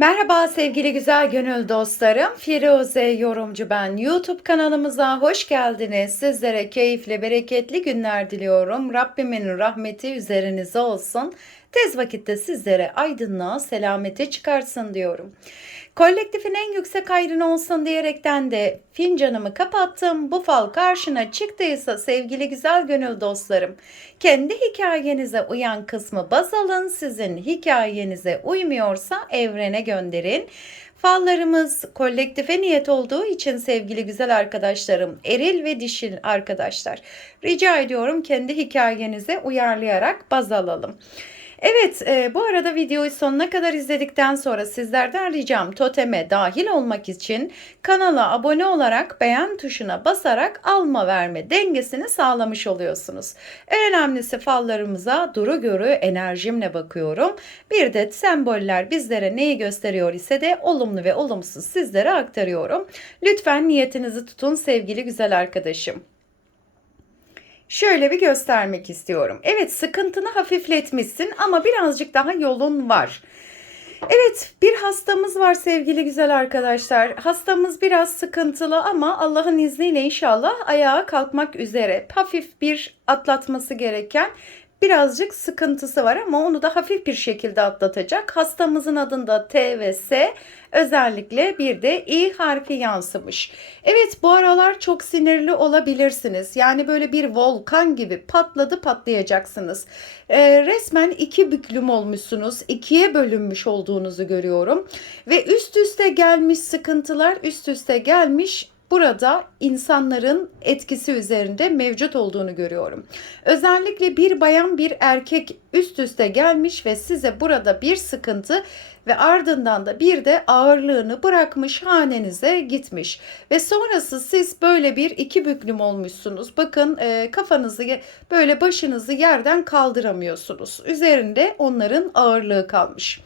Merhaba sevgili güzel gönül dostlarım. Firuze Yorumcu ben. YouTube kanalımıza hoş geldiniz. Sizlere keyifli, bereketli günler diliyorum. Rabbimin rahmeti üzerinize olsun. Tez vakitte sizlere aydınlığa, selamete çıkarsın diyorum. Kolektifin en yüksek hayrına olsun diyerekten de fincanımı kapattım. Bu fal karşına çıktıysa sevgili güzel gönül dostlarım, kendi hikayenize uyan kısmı baz alın. Sizin hikayenize uymuyorsa evrene gönderin. Fallarımız kolektife niyet olduğu için sevgili güzel arkadaşlarım, eril ve dişil arkadaşlar. Rica ediyorum kendi hikayenize uyarlayarak baz alalım. Evet, e, bu arada videoyu sonuna kadar izledikten sonra sizlerden ricam toteme dahil olmak için kanala abone olarak beğen tuşuna basarak alma verme dengesini sağlamış oluyorsunuz. En önemlisi fallarımıza duru görü enerjimle bakıyorum. Bir de semboller bizlere neyi gösteriyor ise de olumlu ve olumsuz sizlere aktarıyorum. Lütfen niyetinizi tutun sevgili güzel arkadaşım. Şöyle bir göstermek istiyorum. Evet sıkıntını hafifletmişsin ama birazcık daha yolun var. Evet bir hastamız var sevgili güzel arkadaşlar. Hastamız biraz sıkıntılı ama Allah'ın izniyle inşallah ayağa kalkmak üzere. Hafif bir atlatması gereken birazcık sıkıntısı var ama onu da hafif bir şekilde atlatacak. Hastamızın adında T ve S özellikle bir de İ harfi yansımış. Evet bu aralar çok sinirli olabilirsiniz. Yani böyle bir volkan gibi patladı patlayacaksınız. Ee, resmen iki büklüm olmuşsunuz. ikiye bölünmüş olduğunuzu görüyorum. Ve üst üste gelmiş sıkıntılar üst üste gelmiş burada insanların etkisi üzerinde mevcut olduğunu görüyorum. Özellikle bir bayan bir erkek üst üste gelmiş ve size burada bir sıkıntı ve ardından da bir de ağırlığını bırakmış hanenize gitmiş ve sonrası siz böyle bir iki büklüm olmuşsunuz. Bakın e, kafanızı böyle başınızı yerden kaldıramıyorsunuz. Üzerinde onların ağırlığı kalmış.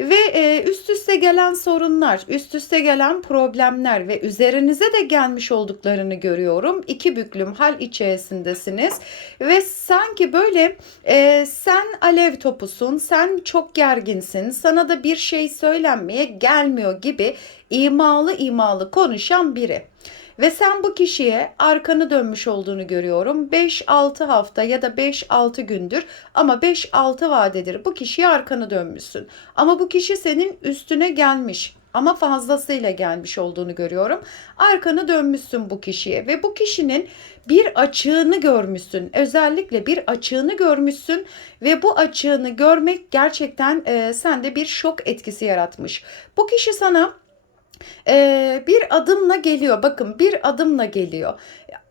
Ve e, üst üste gelen sorunlar, üst üste gelen problemler ve üzerinize de gelmiş olduklarını görüyorum. İki büklüm hal içerisindesiniz ve sanki böyle e, sen alev topusun, sen çok gerginsin, sana da bir şey söylenmeye gelmiyor gibi imalı imalı konuşan biri. Ve sen bu kişiye arkanı dönmüş olduğunu görüyorum. 5-6 hafta ya da 5-6 gündür ama 5-6 vadedir bu kişiye arkanı dönmüşsün. Ama bu kişi senin üstüne gelmiş ama fazlasıyla gelmiş olduğunu görüyorum. Arkanı dönmüşsün bu kişiye ve bu kişinin bir açığını görmüşsün. Özellikle bir açığını görmüşsün ve bu açığını görmek gerçekten e, sende bir şok etkisi yaratmış. Bu kişi sana ee, bir adımla geliyor. Bakın bir adımla geliyor.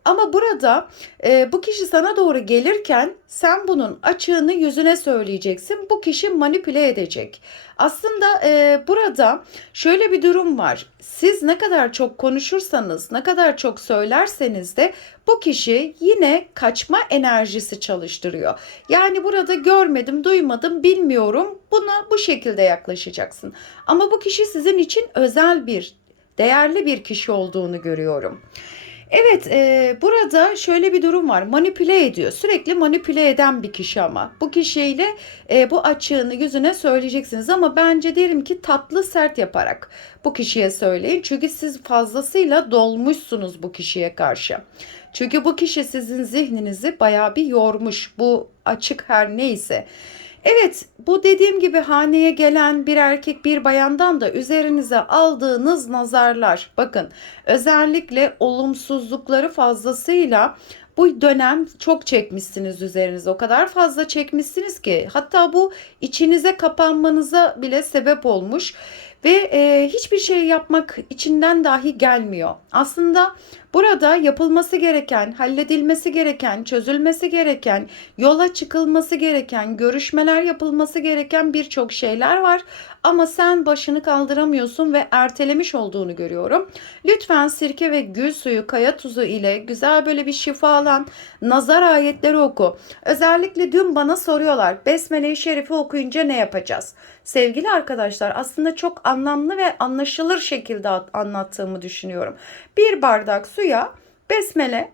Ama burada e, bu kişi sana doğru gelirken sen bunun açığını yüzüne söyleyeceksin. Bu kişi manipüle edecek. Aslında e, burada şöyle bir durum var. Siz ne kadar çok konuşursanız, ne kadar çok söylerseniz de bu kişi yine kaçma enerjisi çalıştırıyor. Yani burada görmedim, duymadım, bilmiyorum. Buna bu şekilde yaklaşacaksın. Ama bu kişi sizin için özel bir, değerli bir kişi olduğunu görüyorum. Evet e, burada şöyle bir durum var. Manipüle ediyor. Sürekli manipüle eden bir kişi ama. Bu kişiyle e, bu açığını yüzüne söyleyeceksiniz ama bence derim ki tatlı sert yaparak bu kişiye söyleyin. Çünkü siz fazlasıyla dolmuşsunuz bu kişiye karşı. Çünkü bu kişi sizin zihninizi bayağı bir yormuş. Bu açık her neyse. Evet bu dediğim gibi haneye gelen bir erkek bir bayandan da üzerinize aldığınız nazarlar bakın özellikle olumsuzlukları fazlasıyla bu dönem çok çekmişsiniz üzerinize. O kadar fazla çekmişsiniz ki hatta bu içinize kapanmanıza bile sebep olmuş ve e, hiçbir şey yapmak içinden dahi gelmiyor. Aslında burada yapılması gereken, halledilmesi gereken, çözülmesi gereken, yola çıkılması gereken, görüşmeler yapılması gereken birçok şeyler var. Ama sen başını kaldıramıyorsun ve ertelemiş olduğunu görüyorum. Lütfen sirke ve gül suyu, kaya tuzu ile güzel böyle bir şifalan, nazar ayetleri oku. Özellikle dün bana soruyorlar. Besmele-i Şerif'i okuyunca ne yapacağız? Sevgili arkadaşlar aslında çok anlamlı ve anlaşılır şekilde anlattığımı düşünüyorum. Bir bardak suya besmele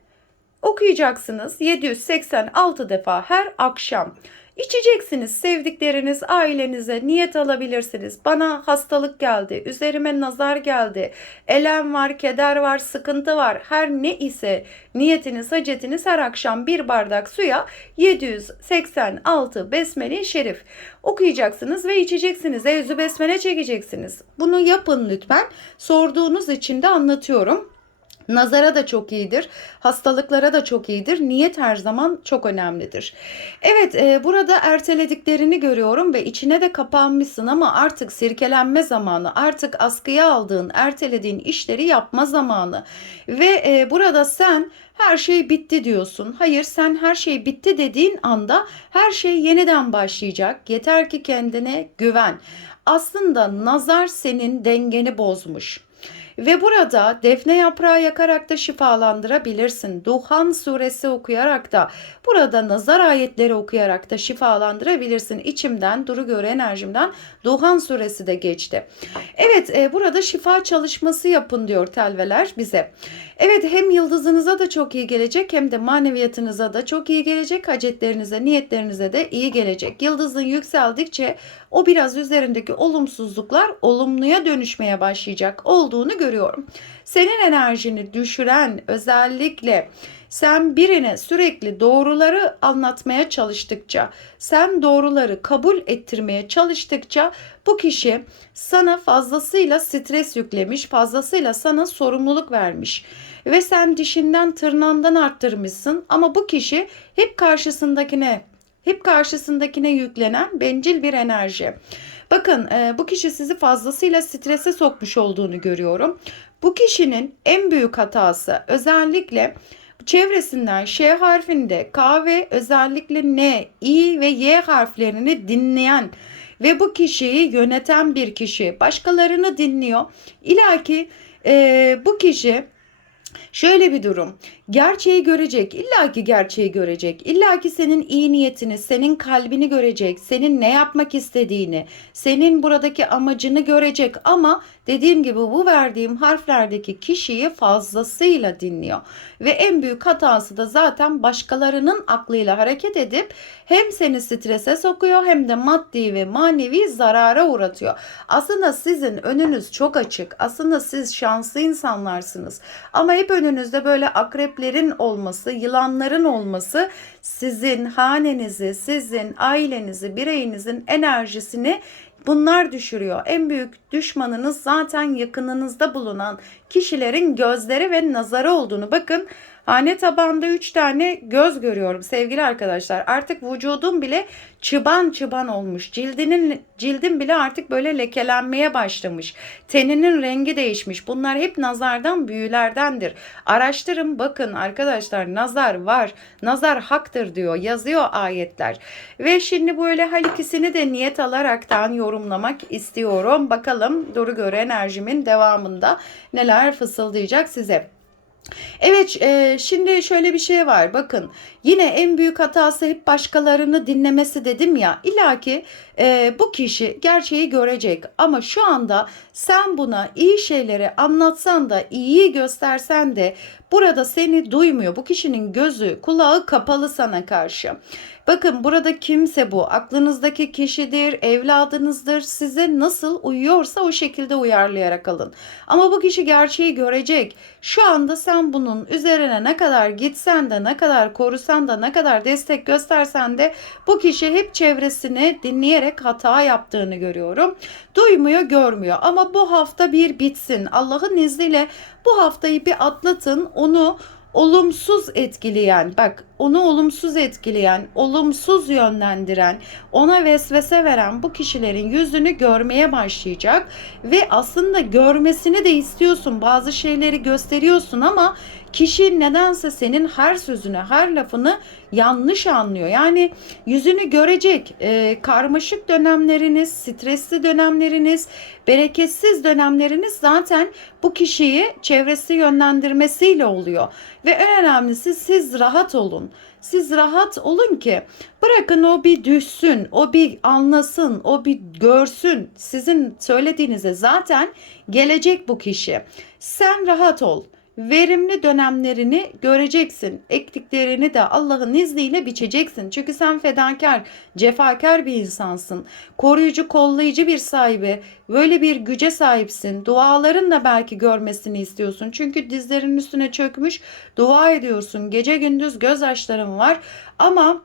okuyacaksınız 786 defa her akşam. İçeceksiniz sevdikleriniz, ailenize niyet alabilirsiniz. Bana hastalık geldi, üzerime nazar geldi, elem var, keder var, sıkıntı var. Her ne ise niyetiniz, hacetiniz her akşam bir bardak suya 786 Besmele-i Şerif okuyacaksınız ve içeceksiniz. Evzü Besmele çekeceksiniz. Bunu yapın lütfen. Sorduğunuz için de anlatıyorum. Nazara da çok iyidir, hastalıklara da çok iyidir. Niyet her zaman çok önemlidir. Evet, e, burada ertelediklerini görüyorum ve içine de kapanmışsın ama artık sirkelenme zamanı, artık askıya aldığın, ertelediğin işleri yapma zamanı. Ve e, burada sen her şey bitti diyorsun. Hayır, sen her şey bitti dediğin anda her şey yeniden başlayacak. Yeter ki kendine güven. Aslında nazar senin dengeni bozmuş. Ve burada defne yaprağı yakarak da şifalandırabilirsin. Duhan suresi okuyarak da burada nazar ayetleri okuyarak da şifalandırabilirsin. İçimden, duru göre enerjimden Duhan suresi de geçti. Evet e, burada şifa çalışması yapın diyor telveler bize. Evet hem yıldızınıza da çok iyi gelecek hem de maneviyatınıza da çok iyi gelecek. Hacetlerinize, niyetlerinize de iyi gelecek. Yıldızın yükseldikçe o biraz üzerindeki olumsuzluklar olumluya dönüşmeye başlayacak olduğunu görüyorum. Senin enerjini düşüren özellikle sen birine sürekli doğruları anlatmaya çalıştıkça, sen doğruları kabul ettirmeye çalıştıkça bu kişi sana fazlasıyla stres yüklemiş, fazlasıyla sana sorumluluk vermiş ve sen dişinden tırnağından arttırmışsın ama bu kişi hep karşısındakine hep karşısındakine yüklenen bencil bir enerji. Bakın e, bu kişi sizi fazlasıyla strese sokmuş olduğunu görüyorum. Bu kişinin en büyük hatası özellikle çevresinden Ş harfinde K ve özellikle N, I ve Y harflerini dinleyen ve bu kişiyi yöneten bir kişi başkalarını dinliyor. İla ki e, bu kişi Şöyle bir durum. Gerçeği görecek. İlla ki gerçeği görecek. İlla ki senin iyi niyetini, senin kalbini görecek. Senin ne yapmak istediğini, senin buradaki amacını görecek ama dediğim gibi bu verdiğim harflerdeki kişiyi fazlasıyla dinliyor. Ve en büyük hatası da zaten başkalarının aklıyla hareket edip hem seni strese sokuyor hem de maddi ve manevi zarara uğratıyor. Aslında sizin önünüz çok açık. Aslında siz şanslı insanlarsınız. Ama hep önünüzde böyle akreplerin olması, yılanların olması sizin hanenizi, sizin ailenizi, bireyinizin enerjisini Bunlar düşürüyor. En büyük düşmanınız zaten yakınınızda bulunan kişilerin gözleri ve nazarı olduğunu. Bakın hane tabanda 3 tane göz görüyorum sevgili arkadaşlar. Artık vücudum bile çıban çıban olmuş. Cildinin cildin bile artık böyle lekelenmeye başlamış. Teninin rengi değişmiş. Bunlar hep nazardan büyülerdendir. Araştırın bakın arkadaşlar nazar var. Nazar haktır diyor. Yazıyor ayetler. Ve şimdi böyle her ikisini de niyet alaraktan yorumlamak istiyorum. Bakalım Duru Göre enerjimin devamında neler fısıldayacak size. Evet e, şimdi şöyle bir şey var bakın yine en büyük hatası hep başkalarını dinlemesi dedim ya ilaki e, bu kişi gerçeği görecek ama şu anda sen buna iyi şeyleri anlatsan da iyiyi göstersen de burada seni duymuyor bu kişinin gözü kulağı kapalı sana karşı. Bakın burada kimse bu aklınızdaki kişidir, evladınızdır. Size nasıl uyuyorsa o şekilde uyarlayarak alın. Ama bu kişi gerçeği görecek. Şu anda sen bunun üzerine ne kadar gitsen de ne kadar korusan da ne kadar destek göstersen de bu kişi hep çevresini dinleyerek hata yaptığını görüyorum. Duymuyor, görmüyor ama bu hafta bir bitsin. Allah'ın izniyle bu haftayı bir atlatın. Onu olumsuz etkileyen, bak onu olumsuz etkileyen, olumsuz yönlendiren, ona vesvese veren bu kişilerin yüzünü görmeye başlayacak ve aslında görmesini de istiyorsun. Bazı şeyleri gösteriyorsun ama kişi nedense senin her sözünü, her lafını yanlış anlıyor. Yani yüzünü görecek. E, karmaşık dönemleriniz, stresli dönemleriniz, bereketsiz dönemleriniz zaten bu kişiyi çevresi yönlendirmesiyle oluyor. Ve en önemlisi siz rahat olun. Siz rahat olun ki bırakın o bir düşsün, o bir anlasın, o bir görsün. Sizin söylediğinize zaten gelecek bu kişi. Sen rahat ol. Verimli dönemlerini göreceksin. Ektiklerini de Allah'ın izniyle biçeceksin. Çünkü sen fedakar, cefakar bir insansın. Koruyucu, kollayıcı bir sahibi. Böyle bir güce sahipsin. Dualarınla belki görmesini istiyorsun. Çünkü dizlerin üstüne çökmüş dua ediyorsun. Gece gündüz gözyaşların var. Ama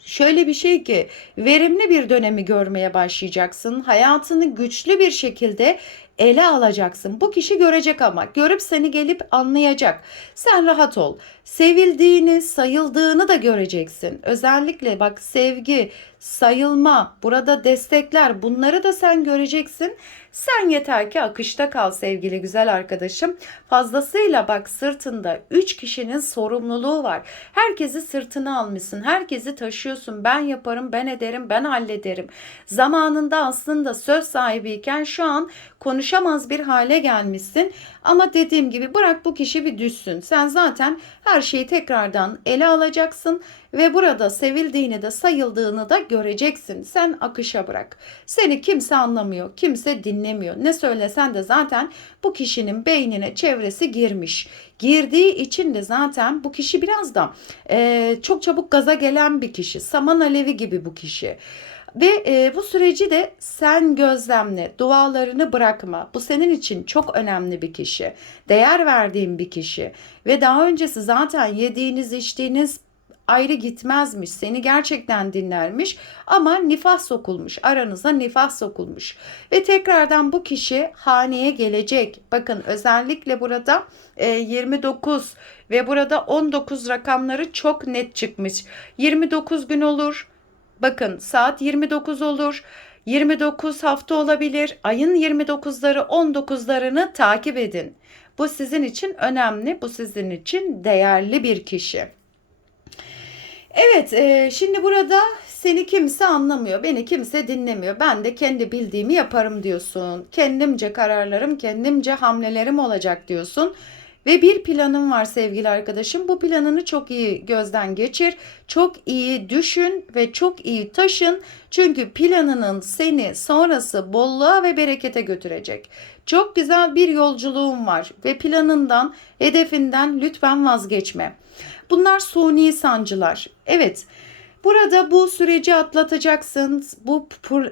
Şöyle bir şey ki verimli bir dönemi görmeye başlayacaksın. Hayatını güçlü bir şekilde ele alacaksın. Bu kişi görecek ama görüp seni gelip anlayacak. Sen rahat ol. Sevildiğini, sayıldığını da göreceksin. Özellikle bak sevgi, sayılma, burada destekler bunları da sen göreceksin. Sen yeter ki akışta kal sevgili güzel arkadaşım. Fazlasıyla bak sırtında 3 kişinin sorumluluğu var. Herkesi sırtına almışsın. Herkesi taşıyorsun. Ben yaparım, ben ederim, ben hallederim. Zamanında aslında söz sahibiyken şu an konuşamaz bir hale gelmişsin. Ama dediğim gibi bırak bu kişi bir düşsün. Sen zaten her şeyi tekrardan ele alacaksın ve burada sevildiğini de sayıldığını da göreceksin. Sen akışa bırak. Seni kimse anlamıyor, kimse dinlemiyor. Ne söylesen de zaten bu kişinin beynine çevresi girmiş. Girdiği için de zaten bu kişi biraz da e, çok çabuk gaza gelen bir kişi. Saman alevi gibi bu kişi. Ve e, bu süreci de sen gözlemle, dualarını bırakma. Bu senin için çok önemli bir kişi. Değer verdiğin bir kişi. Ve daha öncesi zaten yediğiniz, içtiğiniz ayrı gitmezmiş. Seni gerçekten dinlermiş ama nifas sokulmuş. Aranıza nifas sokulmuş. Ve tekrardan bu kişi haneye gelecek. Bakın özellikle burada 29 ve burada 19 rakamları çok net çıkmış. 29 gün olur. Bakın saat 29 olur. 29 hafta olabilir. Ayın 29'ları 19'larını takip edin. Bu sizin için önemli. Bu sizin için değerli bir kişi. Evet, e, şimdi burada seni kimse anlamıyor, beni kimse dinlemiyor. Ben de kendi bildiğimi yaparım diyorsun. Kendimce kararlarım, kendimce hamlelerim olacak diyorsun. Ve bir planın var sevgili arkadaşım. Bu planını çok iyi gözden geçir. Çok iyi düşün ve çok iyi taşın. Çünkü planının seni sonrası bolluğa ve berekete götürecek. Çok güzel bir yolculuğun var ve planından, hedefinden lütfen vazgeçme. Bunlar suni sancılar. Evet. Burada bu süreci atlatacaksın. Bu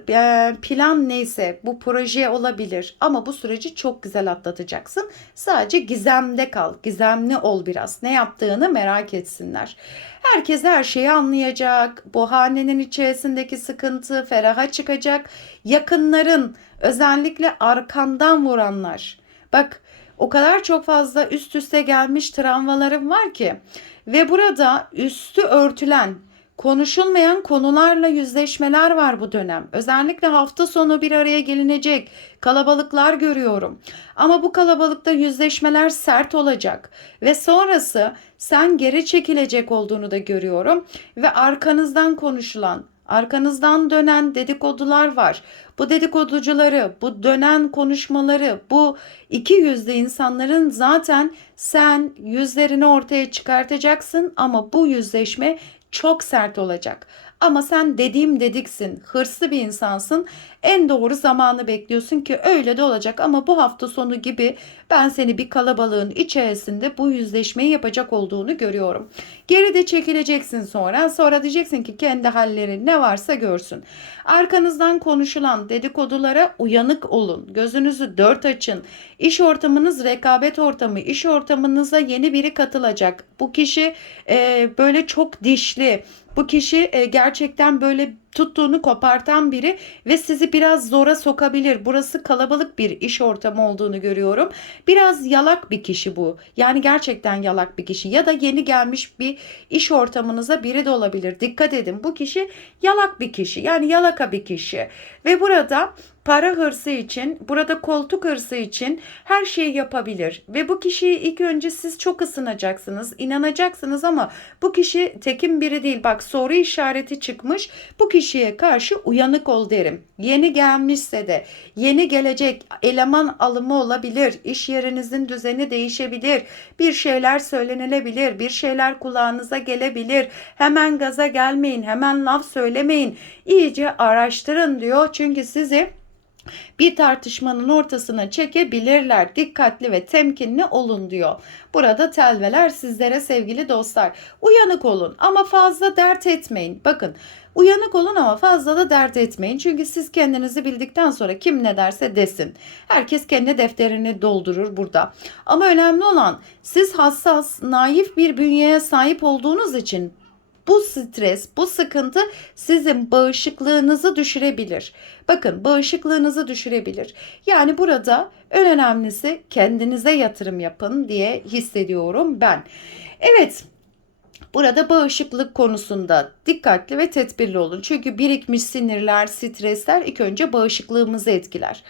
e, plan neyse bu proje olabilir ama bu süreci çok güzel atlatacaksın. Sadece gizemde kal. Gizemli ol biraz. Ne yaptığını merak etsinler. Herkes her şeyi anlayacak. Bu hanenin içerisindeki sıkıntı feraha çıkacak. Yakınların özellikle arkandan vuranlar. Bak o kadar çok fazla üst üste gelmiş travmalarım var ki ve burada üstü örtülen konuşulmayan konularla yüzleşmeler var bu dönem. Özellikle hafta sonu bir araya gelinecek kalabalıklar görüyorum. Ama bu kalabalıkta yüzleşmeler sert olacak ve sonrası sen geri çekilecek olduğunu da görüyorum ve arkanızdan konuşulan Arkanızdan dönen dedikodular var. Bu dedikoducuları, bu dönen konuşmaları, bu iki yüzlü insanların zaten sen yüzlerini ortaya çıkartacaksın ama bu yüzleşme çok sert olacak. Ama sen dediğim dediksin, hırslı bir insansın. En doğru zamanı bekliyorsun ki öyle de olacak ama bu hafta sonu gibi ben seni bir kalabalığın içerisinde bu yüzleşmeyi yapacak olduğunu görüyorum. Geride çekileceksin sonra. Sonra diyeceksin ki kendi halleri ne varsa görsün. Arkanızdan konuşulan dedikodulara uyanık olun. Gözünüzü dört açın. İş ortamınız rekabet ortamı. İş ortamınıza yeni biri katılacak. Bu kişi e, böyle çok dişli. Bu kişi gerçekten böyle tuttuğunu kopartan biri ve sizi biraz zora sokabilir. Burası kalabalık bir iş ortamı olduğunu görüyorum. Biraz yalak bir kişi bu. Yani gerçekten yalak bir kişi ya da yeni gelmiş bir iş ortamınıza biri de olabilir. Dikkat edin bu kişi yalak bir kişi yani yalaka bir kişi ve burada para hırsı için, burada koltuk hırsı için her şeyi yapabilir. Ve bu kişiyi ilk önce siz çok ısınacaksınız, inanacaksınız ama bu kişi tekin biri değil. Bak soru işareti çıkmış. Bu kişiye karşı uyanık ol derim. Yeni gelmişse de yeni gelecek eleman alımı olabilir. İş yerinizin düzeni değişebilir. Bir şeyler söylenilebilir. Bir şeyler kulağınıza gelebilir. Hemen gaza gelmeyin. Hemen laf söylemeyin. İyice araştırın diyor. Çünkü sizi bir tartışmanın ortasına çekebilirler. Dikkatli ve temkinli olun diyor. Burada telveler sizlere sevgili dostlar. Uyanık olun ama fazla dert etmeyin. Bakın uyanık olun ama fazla da dert etmeyin. Çünkü siz kendinizi bildikten sonra kim ne derse desin. Herkes kendi defterini doldurur burada. Ama önemli olan siz hassas, naif bir bünyeye sahip olduğunuz için bu stres, bu sıkıntı sizin bağışıklığınızı düşürebilir. Bakın bağışıklığınızı düşürebilir. Yani burada en önemlisi kendinize yatırım yapın diye hissediyorum ben. Evet, Burada bağışıklık konusunda dikkatli ve tedbirli olun. Çünkü birikmiş sinirler, stresler ilk önce bağışıklığımızı etkiler.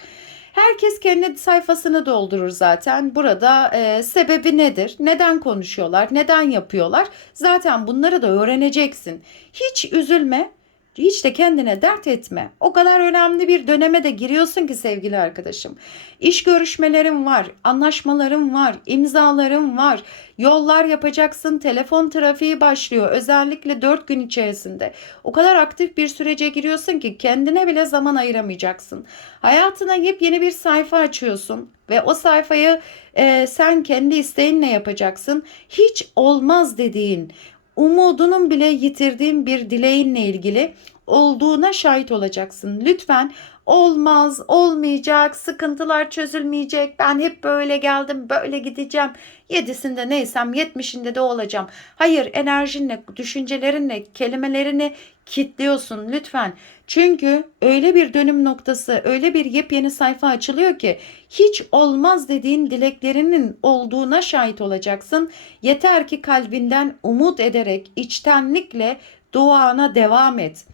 Herkes kendi sayfasını doldurur zaten. Burada e, sebebi nedir? Neden konuşuyorlar? Neden yapıyorlar? Zaten bunları da öğreneceksin. Hiç üzülme. Hiç de kendine dert etme. O kadar önemli bir döneme de giriyorsun ki sevgili arkadaşım. İş görüşmelerim var, anlaşmalarım var, imzalarım var. Yollar yapacaksın, telefon trafiği başlıyor. Özellikle 4 gün içerisinde. O kadar aktif bir sürece giriyorsun ki kendine bile zaman ayıramayacaksın. Hayatına yepyeni bir sayfa açıyorsun ve o sayfayı e, sen kendi isteğinle yapacaksın. Hiç olmaz dediğin, umudunun bile yitirdiğin bir dileğinle ilgili olduğuna şahit olacaksın. Lütfen olmaz, olmayacak, sıkıntılar çözülmeyecek. Ben hep böyle geldim, böyle gideceğim. Yedisinde neysem yetmişinde de olacağım. Hayır enerjinle, düşüncelerinle, kelimelerini kitliyorsun lütfen. Çünkü öyle bir dönüm noktası, öyle bir yepyeni sayfa açılıyor ki hiç olmaz dediğin dileklerinin olduğuna şahit olacaksın. Yeter ki kalbinden umut ederek, içtenlikle duana devam et.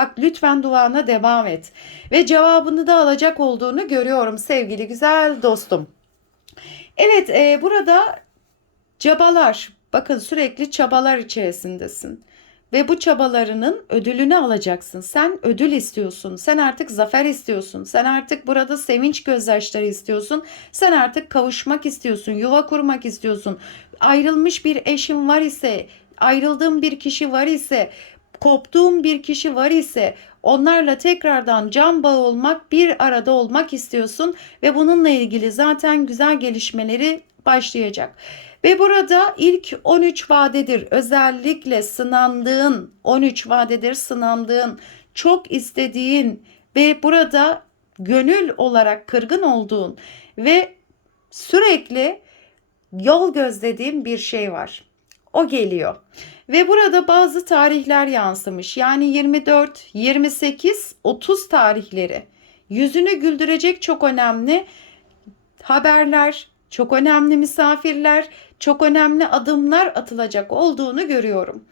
Bak lütfen duana devam et. Ve cevabını da alacak olduğunu görüyorum sevgili güzel dostum. Evet e, burada cabalar. Bakın sürekli çabalar içerisindesin. Ve bu çabalarının ödülünü alacaksın. Sen ödül istiyorsun. Sen artık zafer istiyorsun. Sen artık burada sevinç gözyaşları istiyorsun. Sen artık kavuşmak istiyorsun. Yuva kurmak istiyorsun. Ayrılmış bir eşin var ise, ayrıldığın bir kişi var ise, koptuğum bir kişi var ise onlarla tekrardan can bağı olmak, bir arada olmak istiyorsun ve bununla ilgili zaten güzel gelişmeleri başlayacak. Ve burada ilk 13 vadedir. Özellikle sınandığın 13 vadedir sınandığın, çok istediğin ve burada gönül olarak kırgın olduğun ve sürekli yol gözlediğin bir şey var. O geliyor. Ve burada bazı tarihler yansımış. Yani 24, 28, 30 tarihleri. Yüzünü güldürecek çok önemli haberler, çok önemli misafirler, çok önemli adımlar atılacak olduğunu görüyorum.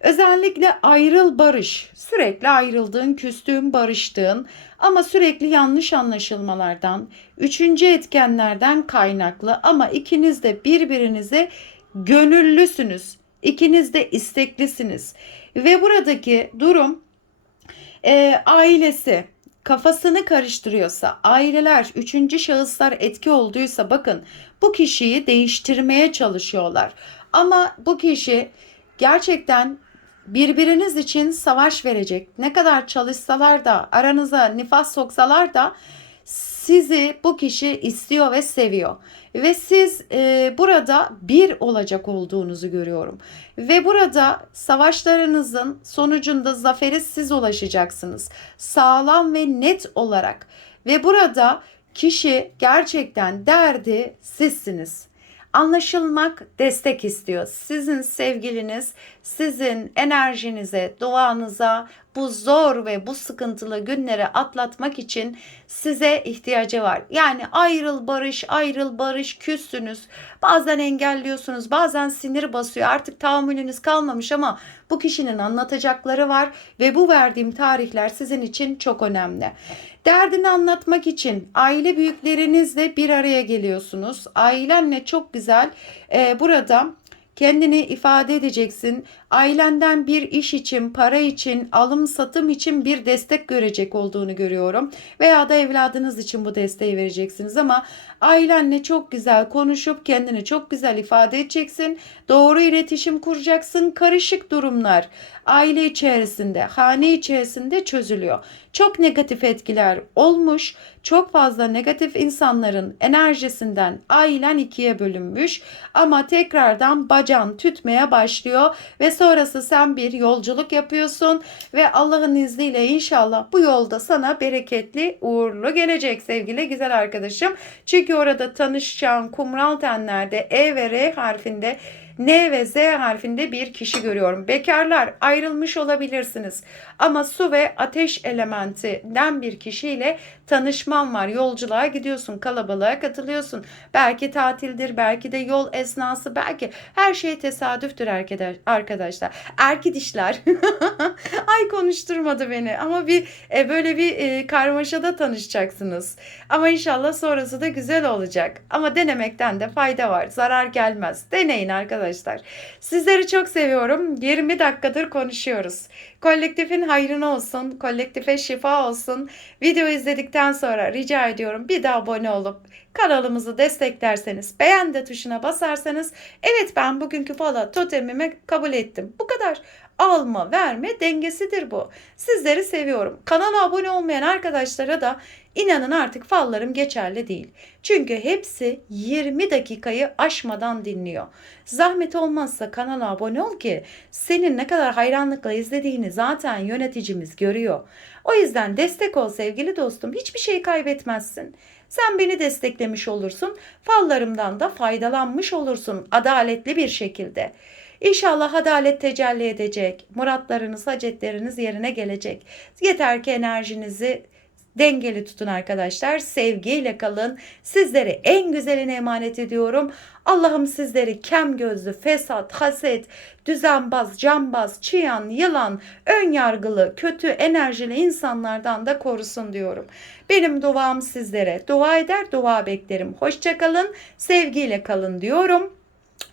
Özellikle ayrıl barış, sürekli ayrıldığın, küstüğün, barıştığın ama sürekli yanlış anlaşılmalardan, üçüncü etkenlerden kaynaklı ama ikiniz de birbirinize gönüllüsünüz. İkiniz de isteklisiniz. Ve buradaki durum e, ailesi kafasını karıştırıyorsa, aileler, üçüncü şahıslar etki olduysa bakın bu kişiyi değiştirmeye çalışıyorlar. Ama bu kişi gerçekten birbiriniz için savaş verecek. Ne kadar çalışsalar da aranıza nifas soksalar da sizi bu kişi istiyor ve seviyor. Ve siz e, burada bir olacak olduğunuzu görüyorum. Ve burada savaşlarınızın sonucunda zaferi siz ulaşacaksınız. Sağlam ve net olarak. Ve burada kişi gerçekten derdi sizsiniz. Anlaşılmak destek istiyor. Sizin sevgiliniz sizin enerjinize, duanıza bu zor ve bu sıkıntılı günleri atlatmak için size ihtiyacı var. Yani ayrıl barış, ayrıl barış, küssünüz. Bazen engelliyorsunuz, bazen sinir basıyor. Artık tahammülünüz kalmamış ama bu kişinin anlatacakları var ve bu verdiğim tarihler sizin için çok önemli. Derdini anlatmak için aile büyüklerinizle bir araya geliyorsunuz. Ailenle çok güzel e, burada kendini ifade edeceksin. Ailenden bir iş için, para için, alım satım için bir destek görecek olduğunu görüyorum. Veya da evladınız için bu desteği vereceksiniz ama ailenle çok güzel konuşup kendini çok güzel ifade edeceksin. Doğru iletişim kuracaksın. Karışık durumlar aile içerisinde, hane içerisinde çözülüyor. Çok negatif etkiler olmuş. Çok fazla negatif insanların enerjisinden ailen ikiye bölünmüş ama tekrardan bacan tütmeye başlıyor ve sonrası sen bir yolculuk yapıyorsun ve Allah'ın izniyle inşallah bu yolda sana bereketli, uğurlu gelecek sevgili güzel arkadaşım. Çünkü orada tanışacağın kumral tenlerde E ve R harfinde N ve Z harfinde bir kişi görüyorum. Bekarlar ayrılmış olabilirsiniz. Ama su ve ateş elementinden bir kişiyle tanışman var. Yolculuğa gidiyorsun, kalabalığa katılıyorsun. Belki tatildir, belki de yol esnası, belki her şey tesadüftür arkadaşlar. Erkidişler. Ay konuşturmadı beni ama bir e, böyle bir e, karmaşada tanışacaksınız. Ama inşallah sonrası da güzel olacak. Ama denemekten de fayda var. Zarar gelmez. Deneyin arkadaşlar. Sizleri çok seviyorum. 20 dakikadır konuşuyoruz. Kolektifin hayrına olsun, kolektife şifa olsun. Video izledikten sonra rica ediyorum bir de abone olup kanalımızı desteklerseniz, beğen de tuşuna basarsanız evet ben bugünkü fala totemimi kabul ettim. Bu kadar alma verme dengesidir bu. Sizleri seviyorum. Kanala abone olmayan arkadaşlara da inanın artık fallarım geçerli değil. Çünkü hepsi 20 dakikayı aşmadan dinliyor. Zahmet olmazsa kanala abone ol ki senin ne kadar hayranlıkla izlediğini zaten yöneticimiz görüyor. O yüzden destek ol sevgili dostum. Hiçbir şey kaybetmezsin. Sen beni desteklemiş olursun. Fallarımdan da faydalanmış olursun adaletli bir şekilde. İnşallah adalet tecelli edecek. Muratlarınız, hacetleriniz yerine gelecek. Yeter ki enerjinizi dengeli tutun arkadaşlar. Sevgiyle kalın. Sizleri en güzeline emanet ediyorum. Allah'ım sizleri kem gözlü, fesat, haset, düzenbaz, cambaz, çıyan, yılan, ön yargılı, kötü enerjili insanlardan da korusun diyorum. Benim duam sizlere. Dua eder, dua beklerim. Hoşçakalın, sevgiyle kalın diyorum.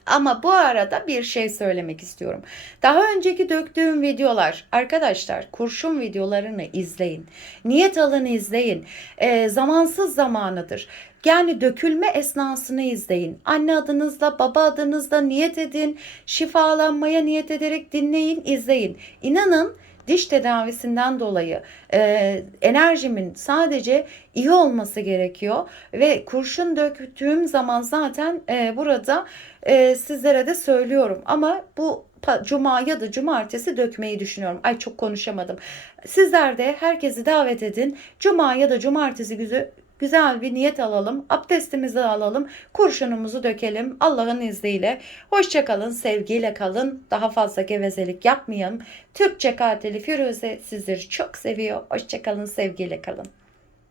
Ama bu arada bir şey söylemek istiyorum. Daha önceki döktüğüm videolar arkadaşlar kurşun videolarını izleyin. Niyet alın izleyin. E, zamansız zamanıdır. Yani dökülme esnasını izleyin. Anne adınızla, baba adınızla niyet edin. Şifalanmaya niyet ederek dinleyin, izleyin. İnanın diş tedavisinden dolayı e, enerjimin sadece iyi olması gerekiyor ve kurşun döktüğüm zaman zaten e, burada e, sizlere de söylüyorum ama bu cuma ya da cumartesi dökmeyi düşünüyorum. Ay çok konuşamadım. Sizler de herkesi davet edin. Cuma ya da cumartesi güzü güzel bir niyet alalım. Abdestimizi alalım. Kurşunumuzu dökelim. Allah'ın izniyle. Hoşçakalın. Sevgiyle kalın. Daha fazla gevezelik yapmayalım. Türkçe katili Firuze sizleri çok seviyor. Hoşçakalın. Sevgiyle kalın.